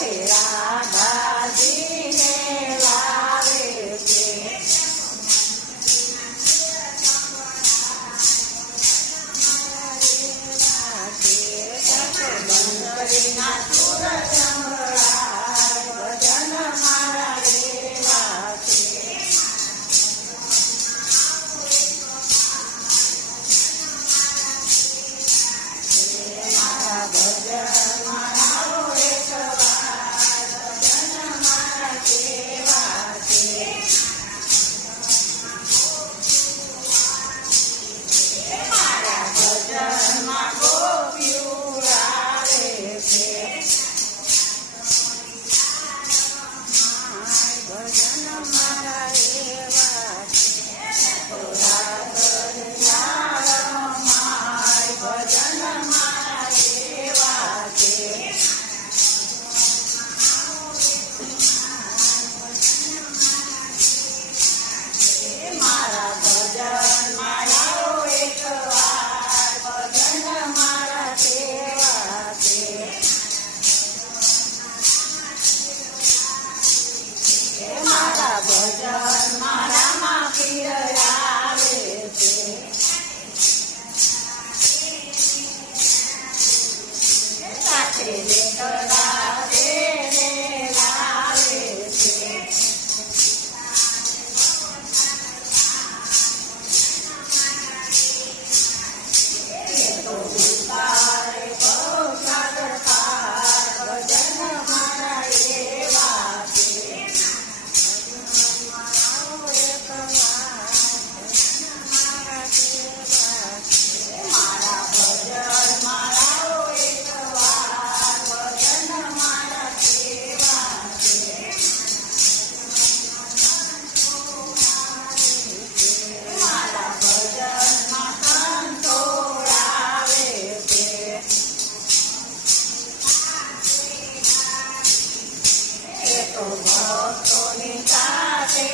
સાથે રાધાજીને લાવે છે. બંદરીના સુર સંભળાય ભજન મારા દેવા છે. મારા ભજનમાં આવો એકવાર ભજન મારા દેવા છે. મારા ભજનમાં ગોપીઓ આવે છે. ભજન મારા એવા ભજન મારા એવા છે. મારા ભજનમાં આવો એકવાર ભજન મારા સેવા છે. મારા ભજન મારામાં પીર આવે છે. સાથે લેકડા તેને લાવે છે. તો ઉતારે પૌષાદ પાર ભજન મારા એવા છે. મારા ભજન મારા એકવાર ભજન મારા સેવા છે. મારા ભજનમાં સંતો આવે છે. એ તો ભક્તોની સાથે